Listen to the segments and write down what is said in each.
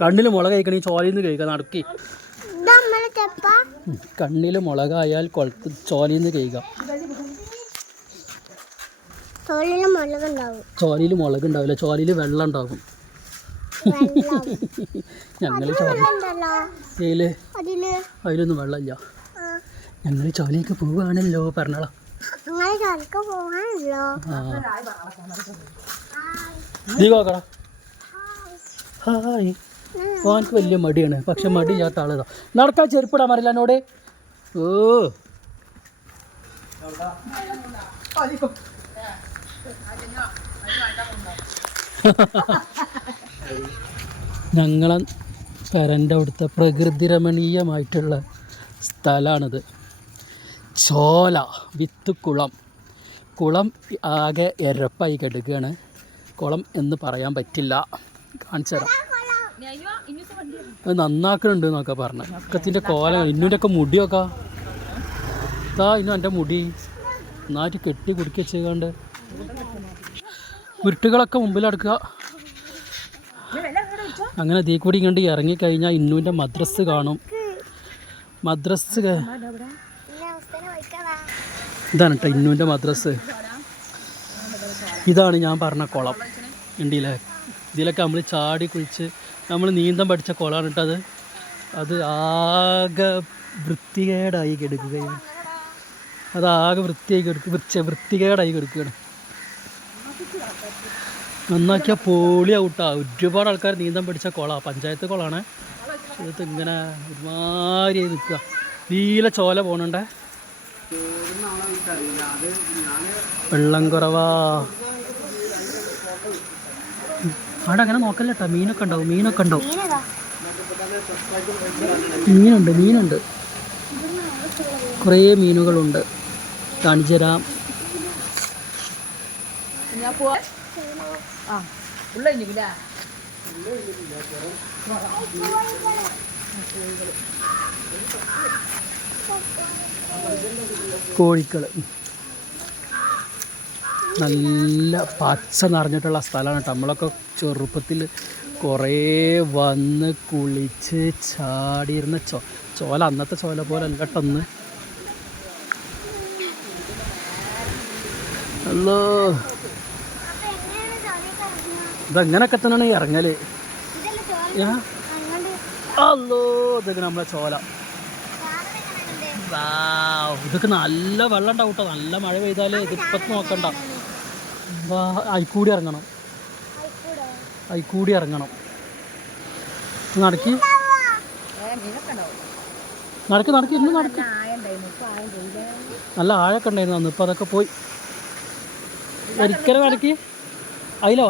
കണ്ണിൽ മുളക് കഴിക്കണേ ചോലയിന്ന് കഴിക്കുക നടക്കി. കണ്ണിൽ മുളകായാൽ ചോലയിന്ന് കഴിക്കുക. ചോലയിൽ മുളക് ഉണ്ടാവില്ല, ചോലയിൽ വെള്ളം ഉണ്ടാകും. ഞങ്ങൾ അതിലൊന്നും വെള്ളമില്ല. ഞങ്ങൾ ചോലയ്ക്ക് പോവാണല്ലോ പറഞ്ഞോളാം. ദീപാക്കടാ ഹായ്. ഓനക്ക് വലിയ മടിയാണ്, പക്ഷെ മടിയില്ലാത്ത ആളതാ. നടക്കാൻ ചെരുപ്പിടാൻ അറിയില്ല എന്നോട്. ഓ ഞങ്ങളെ പെരൻ്റെ അവിടുത്തെ പ്രകൃതി രമണീയമായിട്ടുള്ള സ്ഥലമാണിത്. ചോല വിത്ത് കുളം. കുളം ആകെ എരപ്പായി കിടക്കുകയാണ്. കുളം എന്ന് പറയാൻ പറ്റില്ല. കാണിച്ചു തരാം. അത് നന്നാക്കുന്നുണ്ട് എന്നൊക്കെ പറഞ്ഞു. അക്കത്തിൻ്റെ കോലം ഇന്നൂൻ്റെ ഒക്കെ മുടിയൊക്കെ ഇതാ. ഇന്നും എൻ്റെ മുടി നന്നായിട്ട് കെട്ടി കുടിക്കുക ചെയ്യാണ്ട് ഉരുട്ടുകളൊക്കെ മുമ്പിലെടുക്കുക. അങ്ങനെ തീ കൂടി ഇങ്ങോട്ട് ഇറങ്ങിക്കഴിഞ്ഞാൽ ഇന്നൂൻ്റെ മദ്രസ് കാണും. മദ്രസ് ഇതാണ് കേട്ടോ ഇന്നൂൻ്റെ മദ്രസ്. ഇതാണ് ഞാൻ പറഞ്ഞ കുളം. ഉണ്ടല്ലേ? ഇതിലൊക്കെ നമ്മൾ ചാടി കുളിച്ച് നമ്മൾ നീന്തം പഠിച്ച കുളമാണ് കേട്ടത്. അത് ആകെ വൃത്തികേടായി കിടക്കുകയാണ്. അതാകെ വൃത്തികേടായി കിടക്കുകയാണ്. നന്നാക്കിയാൽ പൊളിയാവൂട്ടാ. ഒരുപാട് ആൾക്കാർ നീന്തം പഠിച്ച കുളമാണ്, പഞ്ചായത്ത് കുളമാണ്. ഇത് ഇങ്ങനെ ഒരുമാതിരി നിൽക്കുക. നീല ചോല പോകണുണ്ടേ. വെള്ളം കുറവാ. അവിടെ അങ്ങനെ നോക്കല്ല കേട്ടോ. മീനൊക്കെ ഉണ്ടാവും. മീനുണ്ട്. കുറേ മീനുകളുണ്ട്. കാണിച്ചു തരാം. കോഴിക്കൾ നല്ല പച്ച നിറഞ്ഞിട്ടുള്ള സ്ഥലമാണ് കേട്ടോ. നമ്മളൊക്കെ ചെറുപ്പത്തിൽ കുറേ വന്ന് കുളിച്ച് ചാടിയിരുന്ന ചോല. അന്നത്തെ ചോല പോലെ അല്ല കേട്ടോ ഒന്ന്. അല്ലോ ഇതെങ്ങനെയൊക്കെ തന്നെയാണ് ഇറങ്ങല്. അല്ലോ ഇതൊക്കെ നമ്മളെ ചോല. ഇതൊക്കെ നല്ല വെള്ളം ഉണ്ടാവും കേട്ടോ. നല്ല മഴ പെയ്താൽ ഇതിപ്പത്ത് നോക്കണ്ട. അയിക്കൂടി ഇറങ്ങണം. നടക്കി ഇന്ന് നടക്കി. നല്ല ആഴൊക്കെ ഉണ്ടായിരുന്നു അന്ന്. ഇപ്പം അതൊക്കെ പോയി. ഒരിക്കലും നടക്കി. അയില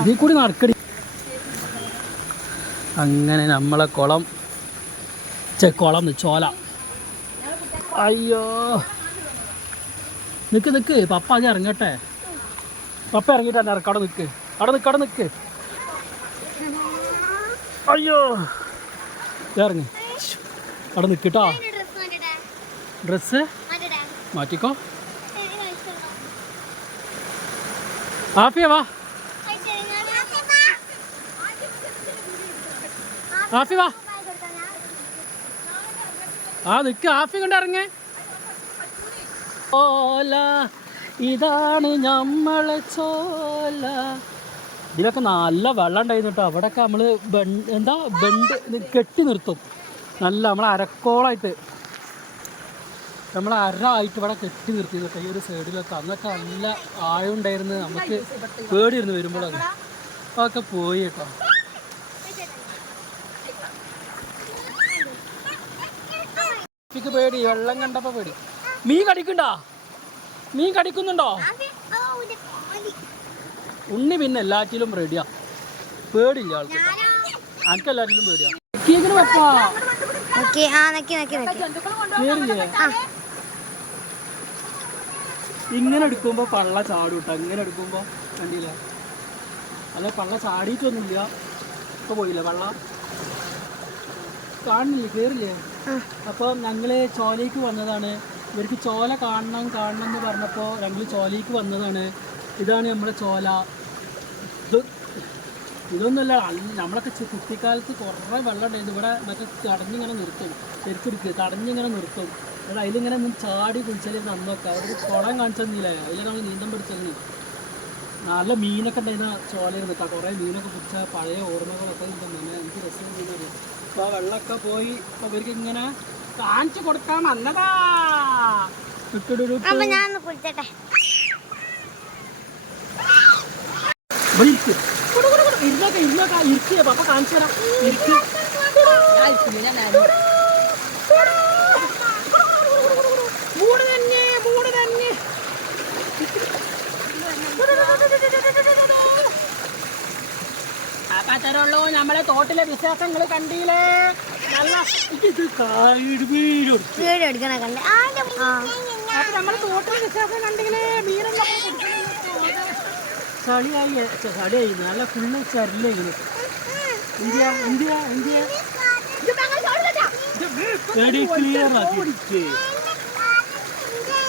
ഇതിൽ കൂടി നടക്കടി. അങ്ങനെ നമ്മളെ കുളം ചോല. അയ്യോ നിക്ക് പപ്പ അത് ഇറങ്ങട്ടെ. പപ്പ ഇറങ്ങിയിട്ട് തന്നെ ഇറക്കാം. അവിടെ നിൽക്ക്. അയ്യോ ഇറങ്ങി. അവിടെ നിൽക്കട്ടോ. ഡ്രസ്സ് മാറ്റിക്കോ. ആഫിയ വാ. ആഫി വാ. നിൽക്ക്. ആഫി കൊണ്ട് ഇറങ്ങേ. ചോല ഇതാണ് നമ്മളെ ചോല. ഇതിലൊക്കെ നല്ല വെള്ളം ഉണ്ടായിരുന്നു കേട്ടോ. അവിടെയൊക്കെ നമ്മൾ ബണ്ട് കെട്ടി നിർത്തും. നല്ല നമ്മളെ അരക്കോളായിട്ട് അരായിട്ട് ഇവിടെ കെട്ടി നിർത്തിയതൊക്കെ ഈ ഒരു സൈഡിലൊക്കെ. അന്നൊക്കെ നല്ല ആഴം ഉണ്ടായിരുന്നു. നമുക്ക് പേടിയിരുന്നു വരുമ്പോഴത്. അതൊക്കെ പോയി കേട്ടോ. എനിക്ക് പേടി, വെള്ളം കണ്ടപ്പോൾ പേടി. മീൻ കടിക്കുന്നുണ്ടോ? ഉണ്ണി പിന്നെ എല്ലാറ്റിലും റെഡിയാ. പേടില്ല ആൾക്ക്. എനിക്ക് എല്ലാറ്റിലും പേടിയാ. ഇങ്ങനെ എടുക്കുമ്പോ പള്ള ചാടും കേട്ടോ. ഇങ്ങനെ എടുക്കുമ്പോ കണ്ടില്ല. അല്ല പള്ള ചാടിയിട്ടൊന്നുമില്ല. ഇപ്പൊ പോയില്ല വെള്ളം കാണില്ലേ, കേറില്ലേ. അപ്പോൾ ഞങ്ങള് ചോലയ്ക്ക് വന്നതാണ്. ഇവർക്ക് ചോല കാണണം എന്ന് പറഞ്ഞപ്പോൾ ഞങ്ങൾ ചോലയ്ക്ക് വന്നതാണ്. ഇതാണ് നമ്മളെ ചോല. ഇതൊന്നുമല്ല, നമ്മളൊക്കെ കുട്ടിക്കാലത്ത് കുറേ വെള്ളം ഉണ്ടായിരുന്നു ഇവിടെ. മറ്റേ തടഞ്ഞിങ്ങനെ നിർത്തും, ശരിക്കെടുക്കുക തടഞ്ഞിങ്ങനെ നിർത്തും. അത് അതിലിങ്ങനെ നിന്ന് ചാടി കുളിച്ചാൽ നന്നൊക്കെ അവിടെ കുളം കാണിച്ചെന്നില്ല. അതിൽ നമ്മൾ നീന്തം പിടിച്ചെന്നി നല്ല മീനൊക്കെ ഉണ്ടായിരുന്ന ചോലയിൽ നിൽക്കാം. കുറേ മീനൊക്കെ പിടിച്ച പഴയ ഓർമ്മകളൊക്കെ ഉണ്ടെന്ന് എനിക്ക് രസം തോന്നുന്നത്. അപ്പോൾ ആ വെള്ളമൊക്കെ പോയി അവർക്ക് ഇങ്ങനെ കാണിച്ചു കൊടുക്കാൻ വന്നതാ. ഇരിക്കുക പപ്പ കാണിച്ചു തരാം. അപ്പത്തരുള്ളൂ നമ്മളെ തോട്ടിലെ വിശേഷങ്ങൾ കണ്ടില്ലേ. നമ്മളെ തോട്ടിലെ വിശേഷം കണ്ടില്ലേ. മീനെല്ലാം ചളിയായി നല്ല ഫുള്ള് ചരില്ലെങ്കിലും.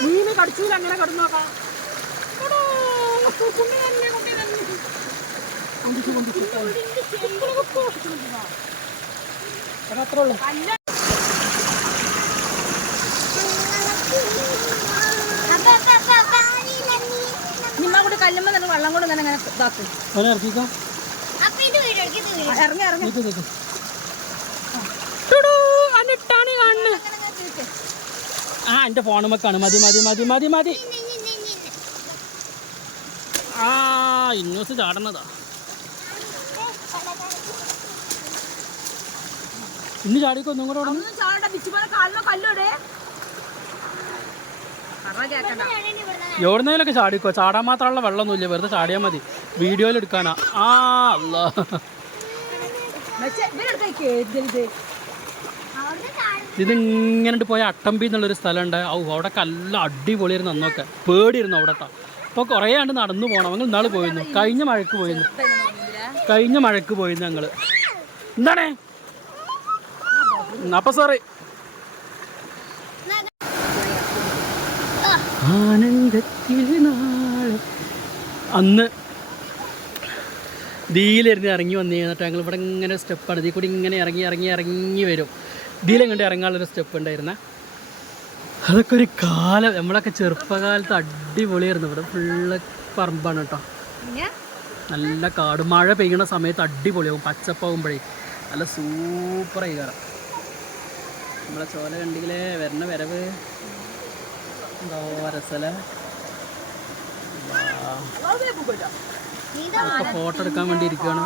മീന് കടിച്ചില്ല, അങ്ങനെ കടന്നു നോക്കാം. അത്രേ ഉള്ളൂ. നിമ്മ കൂടി കല്ലുമ്പോ തന്നെ വെള്ളം കൂടെ തന്നെ അങ്ങനെ ഇതാക്കും. ആ എന്റെ ഫോണുമൊക്കെയാണ്. മതി. ആ ഇന്നൂസ് ചാടുന്നതാ. ഇന്ന് ചാടിക്കോ ഒന്നും കൂടെ. എവിടുന്നേലൊക്കെ ചാടിക്കോ. ചാടാൻ മാത്രമുള്ള വെള്ളമൊന്നുമില്ല, വെറുതെ ചാടിയാൽ മതി. വീഡിയോയിൽ എടുക്കാനാ. ആ അല്ലാ, ഇതിങ്ങനെ പോയ അട്ടമ്പി എന്നുള്ളൊരു സ്ഥലമുണ്ട്. അവിടെ കല്ല അടിപൊളിയായിരുന്നു. അന്നൊക്കെ പേടിയിരുന്നു അവിടത്തെ. അപ്പോൾ കുറേ ആണ്ട് നടന്നു പോകണം. ഞങ്ങൾ ഇന്നാൾ പോയിരുന്നു, കഴിഞ്ഞ മഴക്ക് പോയിരുന്നു ഞങ്ങൾ. എന്താണ് അപ്പം സോറി. അന്ന് ഇതിലിരുന്ന് ഇറങ്ങി വന്നു കഴിഞ്ഞിട്ട് ഞങ്ങൾ ഇവിടെ ഇങ്ങനെ സ്റ്റെപ്പാണ്. ഇതിൽ കൂടി ഇങ്ങനെ ഇറങ്ങി വരും. ഇതിലെങ്ങോട്ട് ഇറങ്ങാനുള്ളൊരു സ്റ്റെപ്പ് ഉണ്ടായിരുന്നേ. അതൊക്കെ ഒരു കാലം. നമ്മളൊക്കെ ചെറുപ്പകാലത്ത് അടിപൊളിയായിരുന്നു. ഇവിടെ ഫുള്ള് പറമ്പാണ് കേട്ടോ. നല്ല കാട്. മഴ പെയ്യണ സമയത്ത് അടിപൊളിയാവും. പച്ചപ്പാകുമ്പോഴേ നല്ല സൂപ്പറായി കാരണം. നമ്മളെ ചോല കണ്ടില്ലേ വരണ വരവ്. എന്തോ രസല്ലേ. ഫോട്ടോ എടുക്കാൻ വേണ്ടി ഇരിക്കുകയാണ്.